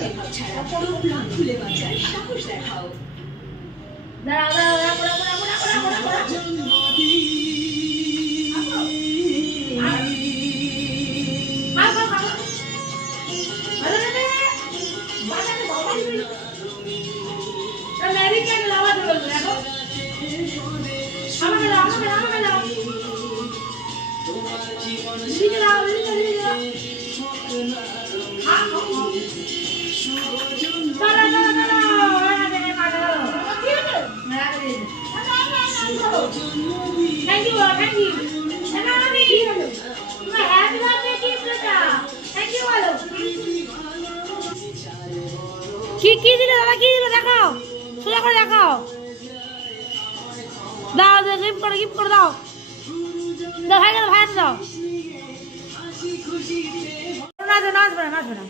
Thank you. Thank you. Happy birthday, thank you, বলো। কি দিল দাদা, কি দিল দেখাও, সোজা করে দেখাও। দাও দাও, গিফট করে দাও। দাও ভাই দাও। নাচবে না।